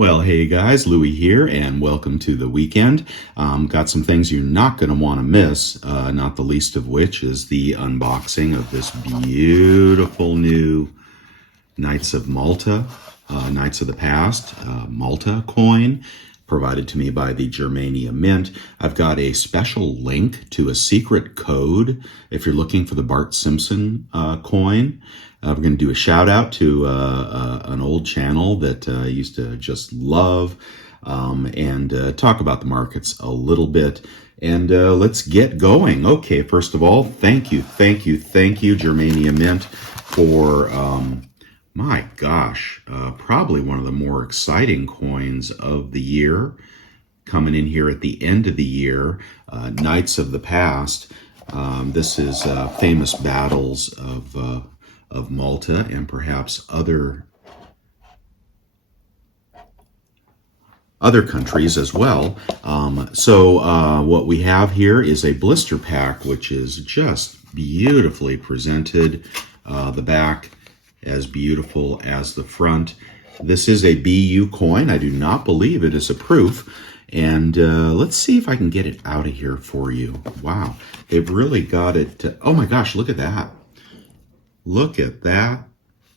Well, hey guys, Louie here, and welcome to the weekend. Got some things you're not going to want to miss, not the least of which is the unboxing of this beautiful new Knights of Malta, Knights of the Past, Malta coin, provided to me by the Germania Mint. I've got a special link to a secret code if you're looking for the Bart Simpson coin. We're going to do a shout out to an old channel that I used to just love and talk about the markets a little bit. And let's get going. Okay, first of all, thank you, Germania Mint, for, my gosh, probably one of the more exciting coins of the year. Coming in here at the end of the year, Knights of the Past. This is famous battles of Malta and perhaps other countries as well. So what we have here is a blister pack, which is just beautifully presented. The back as beautiful as the front. This is a BU coin. I do not believe it is a proof. And let's see if I can get it out of here for you. Wow, they've really got it. Oh my gosh, look at that. Look at that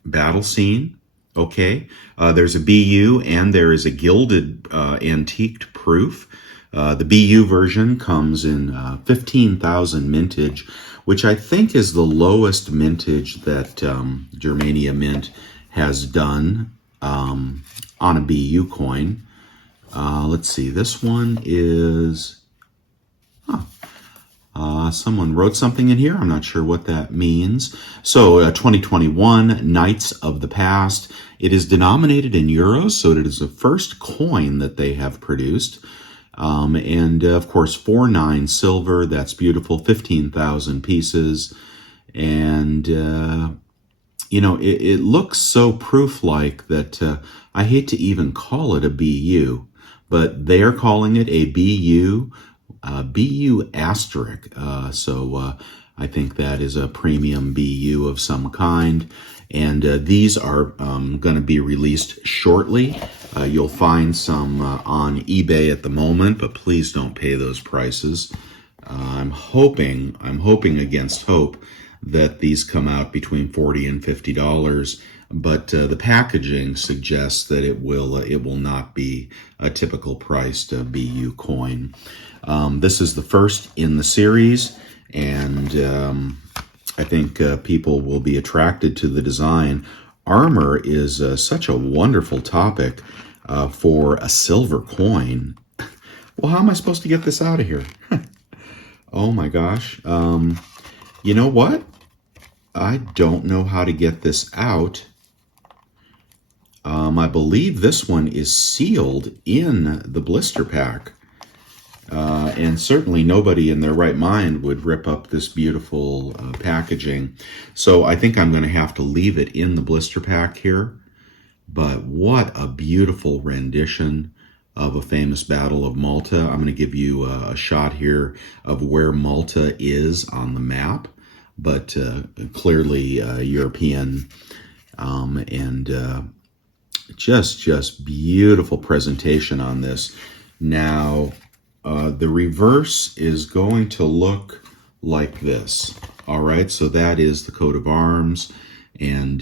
battle scene. Okay, there's a BU and there is a gilded antiqued proof. The BU version comes in 15,000 mintage, which I think is the lowest mintage that Germania Mint has done on a BU coin. Let's see, this one is... someone wrote something in here. I'm not sure what that means. So 2021 Knights of the Past. It is denominated in euros, so it is the first coin that they have produced. And of course, 49 silver. That's beautiful. 15,000 pieces. And, you know, it looks so proof-like that I hate to even call it a BU, but they are calling it a BU. BU asterisk, so I think that is a premium BU of some kind, and these are going to be released shortly. You'll find some on eBay at the moment, but please don't pay those prices. I'm hoping against hope that these come out between $40 and $50. But the packaging suggests that it will not be a typical priced BU coin. This is the first in the series, and I think people will be attracted to the design. Armor is such a wonderful topic for a silver coin. Well, how am I supposed to get this out of here? Oh my gosh. You know what? I don't know how to get this out. I believe this one is sealed in the blister pack. And certainly nobody in their right mind would rip up this beautiful packaging. So I think I'm going to have to leave it in the blister pack here. But what a beautiful rendition of a famous Battle of Malta. I'm going to give you a shot here of where Malta is on the map. But clearly European and... just beautiful presentation on this. Now, the reverse is going to look like this. All right, so that is the coat of arms, and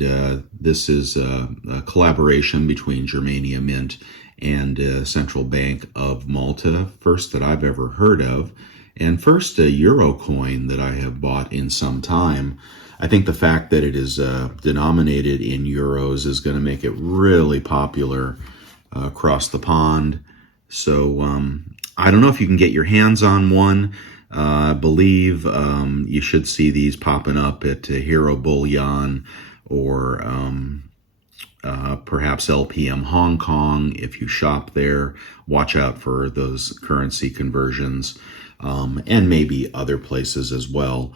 this is a collaboration between Germania Mint and Central Bank of Malta, first that I've ever heard of, and first a euro coin that I have bought in some time. I think the fact that it is denominated in euros is going to make it really popular across the pond. So I don't know if you can get your hands on one. I believe you should see these popping up at Hero Bullion or perhaps LPM Hong Kong. If you shop there, watch out for those currency conversions, and maybe other places as well.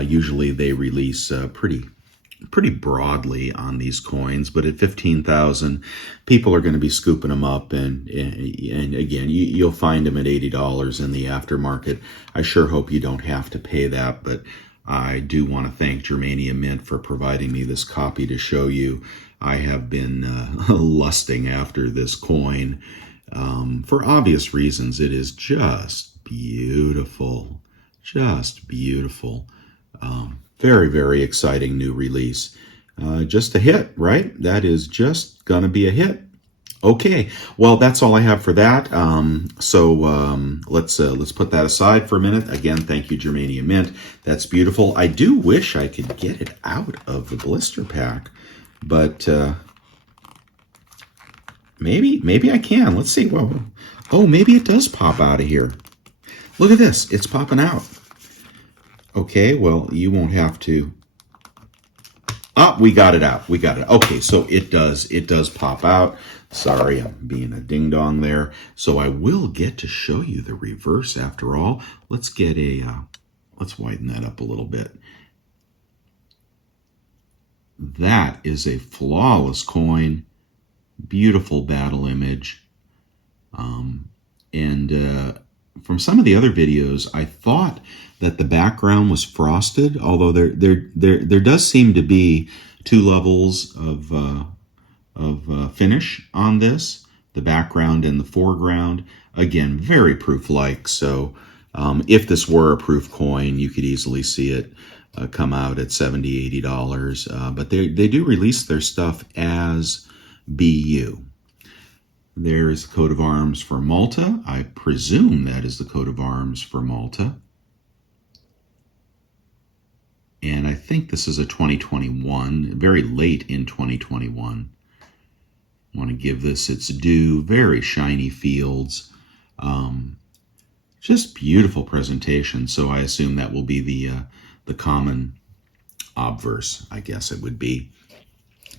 Usually they release pretty broadly on these coins, but at 15,000, people are going to be scooping them up, and again, you'll find them at $80 in the aftermarket. I sure hope you don't have to pay that, but I do want to thank Germania Mint for providing me this copy to show you. I have been lusting after this coin for obvious reasons. It is just beautiful, just beautiful. Very, very exciting new release. Just a hit, right? That is just gonna be a hit. Okay, well, that's all I have for that. Let's put that aside for a minute. Again, thank you, Germania Mint. That's beautiful. I do wish I could get it out of the blister pack, but maybe I can. Let's see. Well, oh, maybe it does pop out of here. Look at this. It's popping out. Okay, well, you won't have to. Oh, we got it out. We got it. Okay, so it does pop out. Sorry, I'm being a ding-dong there. So I will get to show you the reverse after all. Let's get let's widen that up a little bit. That is a flawless coin. Beautiful battle image. From some of the other videos, I thought that the background was frosted, although there does seem to be two levels of finish on this, the background and the foreground. Again, very proof-like, so if this were a proof coin, you could easily see it come out at $70, $80, but they do release their stuff as BU. There is the coat of arms for Malta. I presume that is the coat of arms for Malta. And I think this is a 2021, very late in 2021. I want to give this its due. Very shiny fields. Just beautiful presentation. So I assume that will be the common obverse, I guess it would be,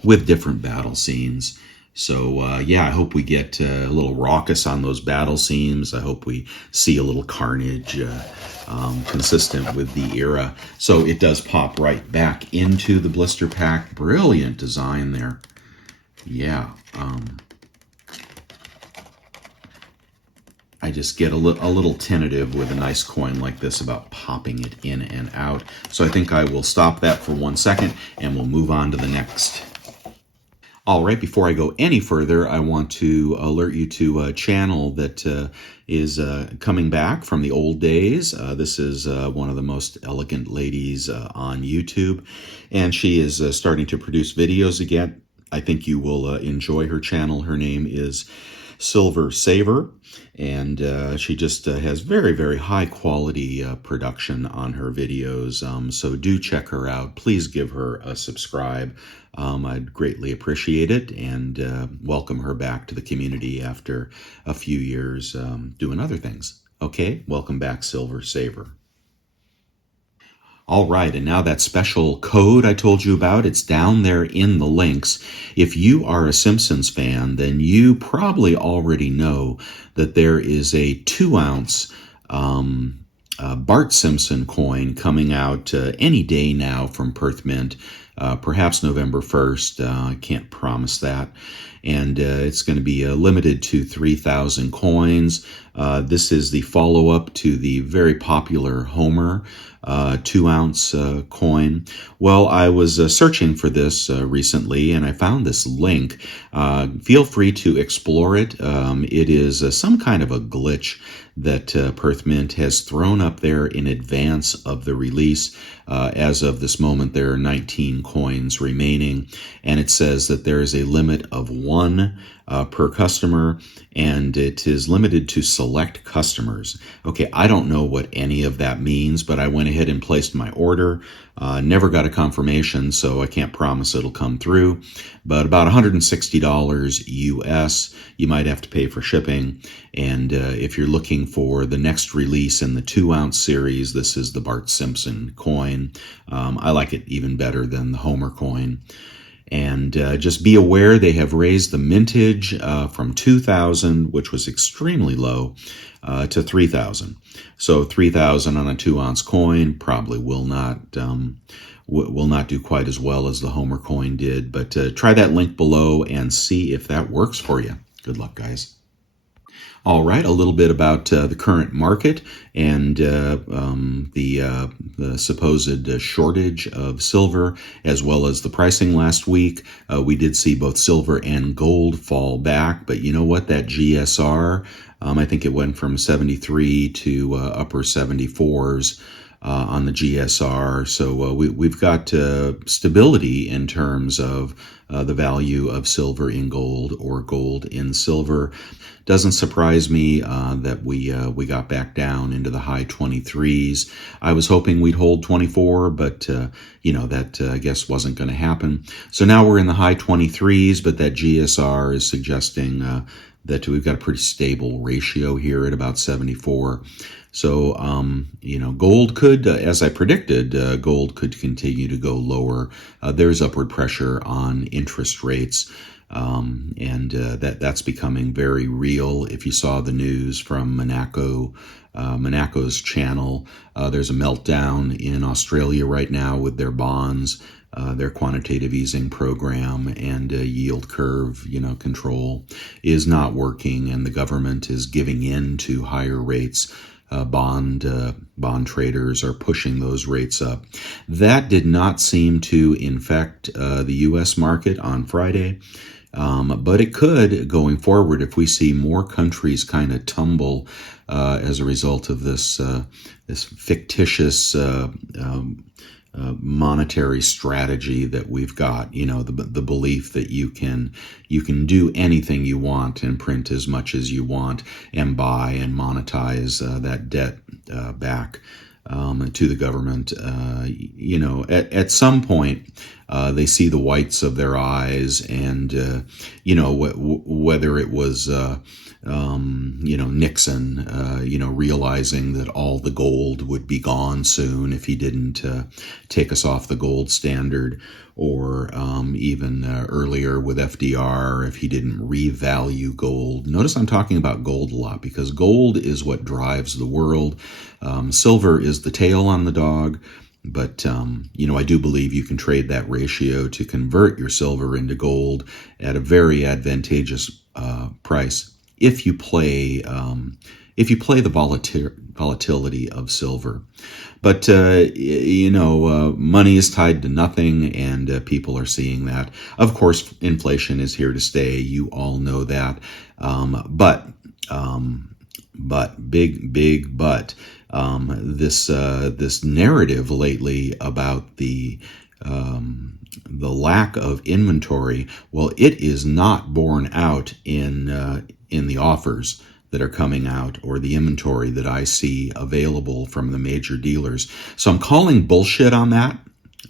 with different battle scenes. So yeah, I hope we get a little raucous on those battle scenes. I hope we see a little carnage consistent with the era. So it does pop right back into the blister pack. Brilliant design there. Yeah. I just get a little tentative with a nice coin like this about popping it in and out. So I think I will stop that for 1 second and we'll move on to the next. All right, before I go any further, I want to alert you to a channel that is coming back from the old days. This is one of the most elegant ladies on YouTube, and she is starting to produce videos again. I think you will enjoy her channel. Her name is Silversaver, and she just has very, very high quality production on her videos. So do check her out. Please give her a subscribe. I'd greatly appreciate it, and welcome her back to the community after a few years doing other things. Okay, welcome back, Silversaver. All right, and now that special code I told you about, it's down there in the links. If you are a Simpsons fan, then you probably already know that there is a 2-ounce Bart Simpson coin coming out any day now from Perth Mint, perhaps November 1st. I can't promise that. And it's going to be limited to 3,000 coins. This is the follow-up to the very popular Homer 2-ounce coin. Well, I was searching for this recently, and I found this link. Feel free to explore it. It is some kind of a glitch that Perth Mint has thrown up there in advance of the release. As of this moment, there are 19 coins remaining, and it says that there is a limit of 1 per customer, and it is limited to select customers. Okay, I don't know what any of that means, but I went ahead and placed my order. Never got a confirmation, so I can't promise it'll come through, but about $160 US. You might have to pay for shipping, and if you're looking for the next release in the 2-ounce series, this is the Bart Simpson coin. I like it even better than the Homer coin. And just be aware they have raised the mintage from 2,000, which was extremely low, to 3,000. So 3,000 on a 2-ounce coin probably will not do quite as well as the Homer coin did. But try that link below and see if that works for you. Good luck, guys. All right, a little bit about the current market and the supposed shortage of silver, as well as the pricing last week. We did see both silver and gold fall back, but you know what? That GSR, I think it went from 73 to upper 74s. On the GSR. So we've got stability in terms of the value of silver in gold or gold in silver. Doesn't surprise me that we got back down into the high 23s. I was hoping we'd hold 24, but that I guess wasn't going to happen. So now we're in the high 23s, but that GSR is suggesting that we've got a pretty stable ratio here at about 74. So, gold could, as I predicted, gold could continue to go lower. There's upward pressure on interest rates, and that's becoming very real. If you saw the news from Monaco's channel, there's a meltdown in Australia right now with their bonds, their quantitative easing program, and yield curve, control is not working, and the government is giving in to higher rates. Bond traders are pushing those rates up. That did not seem to infect the U.S. market on Friday, but it could going forward if we see more countries kind of tumble as a result of this fictitious monetary strategy that we've got. The belief that you can do anything you want and print as much as you want and buy and monetize that debt back to the government. At some point they see the whites of their eyes, and whether it was Nixon, realizing that all the gold would be gone soon if he didn't take us off the gold standard, or even earlier with FDR, if he didn't revalue gold. Notice I'm talking about gold a lot because gold is what drives the world. Silver is the tail on the dog. But, I do believe you can trade that ratio to convert your silver into gold at a very advantageous price if you play the volatility of silver. But, money is tied to nothing, and people are seeing that. Of course, inflation is here to stay. You all know that. But big but. This narrative lately about the lack of inventory, well, it is not borne out in the offers that are coming out or the inventory that I see available from the major dealers. So I'm calling bullshit on that.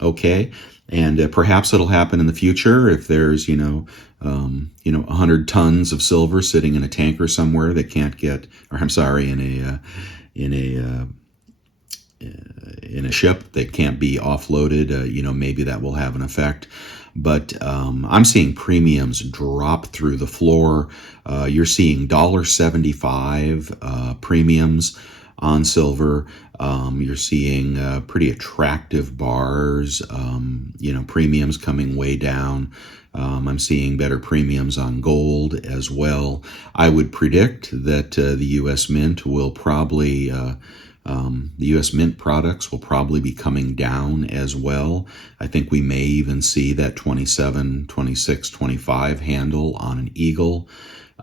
Okay. And perhaps it'll happen in the future if there's, 100 tons of silver sitting in a tanker somewhere that can't get, or I'm sorry, in a ship that can't be offloaded. Maybe that will have an effect. But I'm seeing premiums drop through the floor. You're seeing $1.75 premiums on silver. You're seeing pretty attractive bars, premiums coming way down. I'm seeing better premiums on gold as well. I would predict that the U.S. Mint will probably, the U.S. Mint products will probably be coming down as well. I think we may even see that 27, 26, 25 handle on an Eagle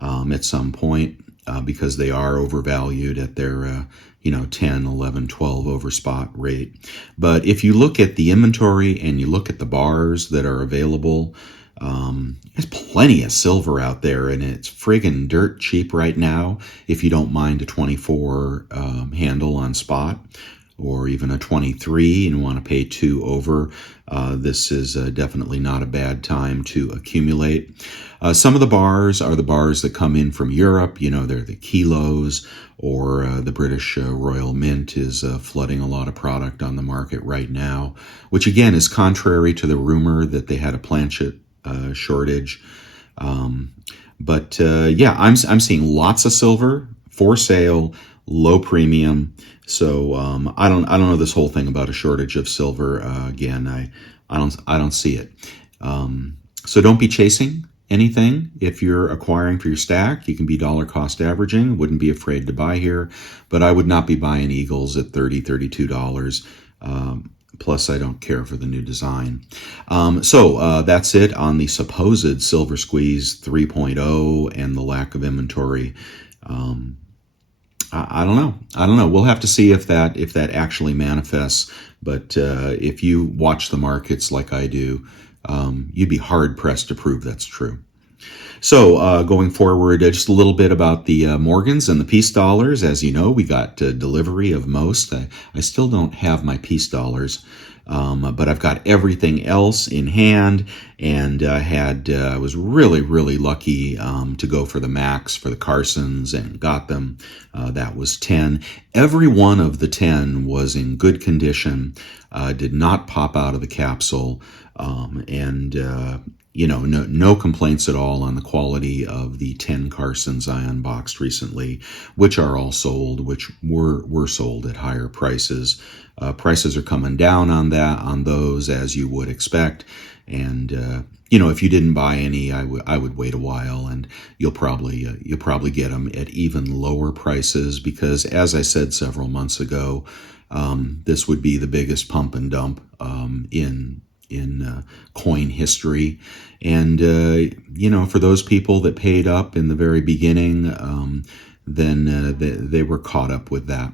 at some point because they are overvalued at their 10, 11, 12 over spot rate. But if you look at the inventory and you look at the bars that are available, there's plenty of silver out there, and it's friggin' dirt cheap right now if you don't mind a 24 handle on spot, or even a 23 and want to pay 2 over. This is definitely not a bad time to accumulate. Some of the bars are the bars that come in from Europe. They're the kilos, or the British Royal Mint is flooding a lot of product on the market right now, which again is contrary to the rumor that they had a planchet shortage. But I'm seeing lots of silver for sale, low premium. So I don't know this whole thing about a shortage of silver. Again, I don't see it. So don't be chasing anything. If you're acquiring for your stack, you can be dollar cost averaging. Wouldn't be afraid to buy here, but I would not be buying Eagles at $32. Plus, I don't care for the new design. So that's it on the supposed Silver Squeeze 3.0 and the lack of inventory. I don't know. I don't know. We'll have to see if that actually manifests. But if you watch the markets like I do, you'd be hard pressed to prove that's true. So going forward, just a little bit about the Morgans and the peace dollars. As you know, we got delivery of most. I still don't have my peace dollars, but I've got everything else in hand, and I was really, really lucky to go for the max for the Carsons and got them. That was 10. Every one of the 10 was in good condition, did not pop out of the capsule, and no complaints at all on the quality of the 10 Carsons I unboxed recently, which are all sold, which were sold at higher prices. Prices are coming down on those, as you would expect. And if you didn't buy any, I would wait a while, and you'll probably get them at even lower prices, because, as I said several months ago, this would be the biggest pump and dump in coin history. And for those people that paid up in the very beginning, then they were caught up with that.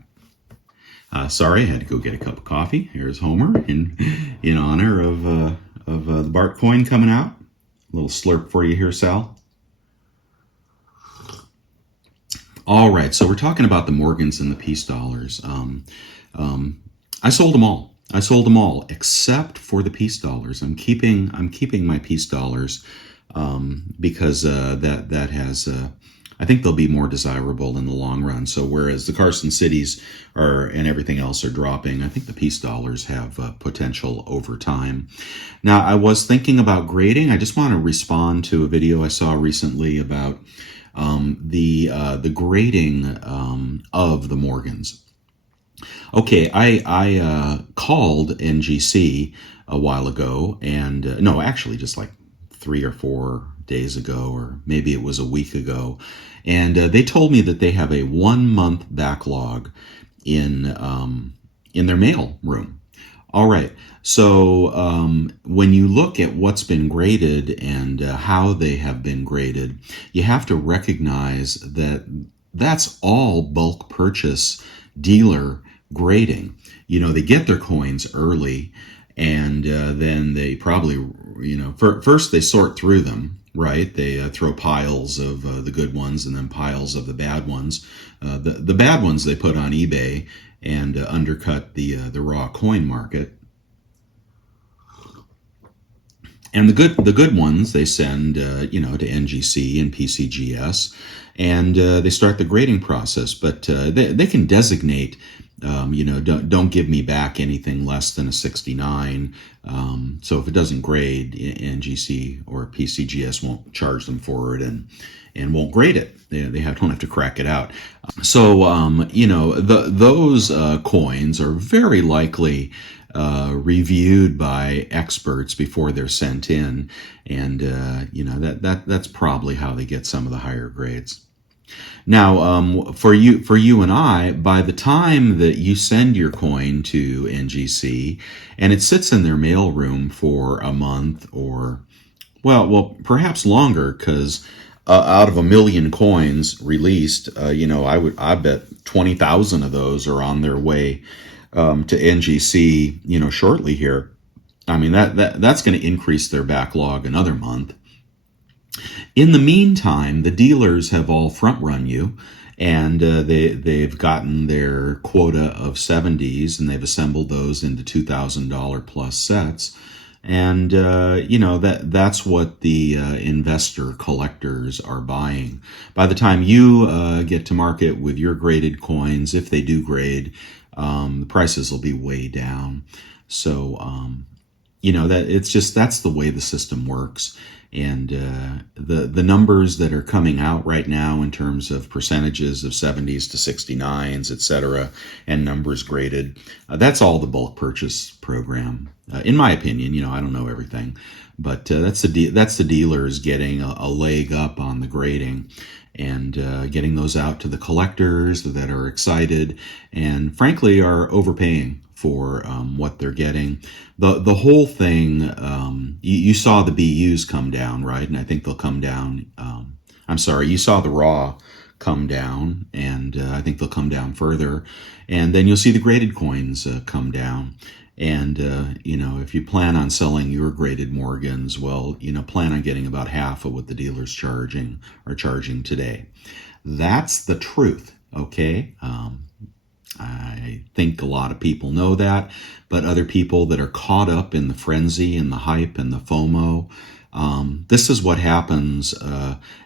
Sorry, I had to go get a cup of coffee. Here's Homer in honor of the Bart coin coming out. A little slurp for you here, Sal. All right, so we're talking about the Morgans and the peace dollars. I sold them all. I sold them all except for the peace dollars. I'm keeping my peace dollars because that has I think they'll be more desirable in the long run. So whereas the Carson Cities and everything else are dropping, I think the peace dollars have potential over time. Now, I was thinking about grading. I just want to respond to a video I saw recently about the grading of the Morgans. Okay, I called NGC a while ago, and no, actually just like 3 or 4 days ago, or maybe it was a week ago, and they told me that they have a 1-month backlog in their mail room. All right, so when you look at what's been graded and how they have been graded, you have to recognize that that's all bulk purchase dealer grading. They get their coins early, and then they probably, first they sort through them, right? They throw piles of the good ones and then piles of the bad ones. The bad ones they put on eBay and undercut the raw coin market. And the good ones they send to NGC and PCGS, and they start the grading process. But they can designate, don't give me back anything less than a 69. So if it doesn't grade, NGC or PCGS won't charge them for it and won't grade it. They don't have to crack it out. So those coins are very likely reviewed by experts before they're sent in, and that's probably how they get some of the higher grades. Now, for you and I, by the time that you send your coin to NGC and it sits in their mailroom for a month, or well, perhaps longer, because out of 1 million coins released, I bet 20,000 of those are on their way to NGC, shortly here. I mean, that's going to increase their backlog another month. In the meantime, the dealers have all front run you, and they've gotten their quota of 70s, and they've assembled those into $2,000 plus sets. And that's what the investor collectors are buying. By the time you get to market with your graded coins, if they do grade, the prices will be way down. So that it's just, that's the way the system works. And the numbers that are coming out right now in terms of percentages of 70s to 69s, et cetera, and numbers graded, that's all the bulk purchase program. In my opinion, I don't know everything, but that's the dealers getting a leg up on the grading, and getting those out to the collectors that are excited and frankly are overpaying for what they're getting. The whole thing, you saw the BUs come down, right? And I think they'll come down. I'm sorry, you saw the raw come down, and I think they'll come down further. And then you'll see the graded coins come down. And, if you plan on selling your graded Morgans, well, plan on getting about half of what the dealers are charging today. That's the truth, okay? I think a lot of people know that, but other people that are caught up in the frenzy and the hype and the FOMO, this is what happens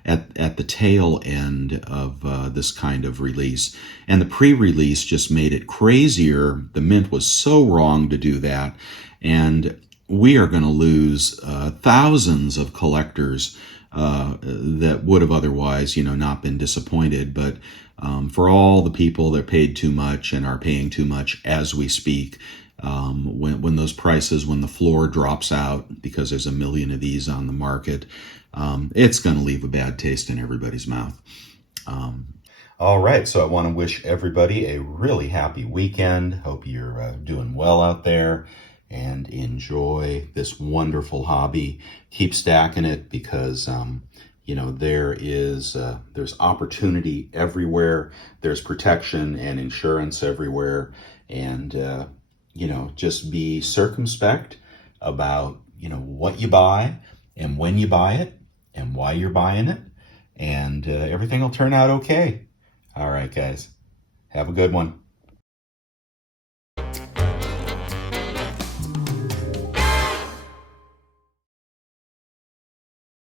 at the tail end of this kind of release. And the pre-release just made it crazier. The mint was so wrong to do that. And we are going to lose thousands of collectors that would have otherwise, not been disappointed. But for all the people that paid too much and are paying too much as we speak, when those prices, when the floor drops out because there's a million of these on the market, it's going to leave a bad taste in everybody's mouth. All right, so I want to wish everybody a really happy weekend. Hope you're doing well out there and enjoy this wonderful hobby. Keep stacking it because there's opportunity everywhere. There's protection and insurance everywhere. And just be circumspect about what you buy and when you buy it and why you're buying it, and everything will turn out okay. All right, guys, have a good one.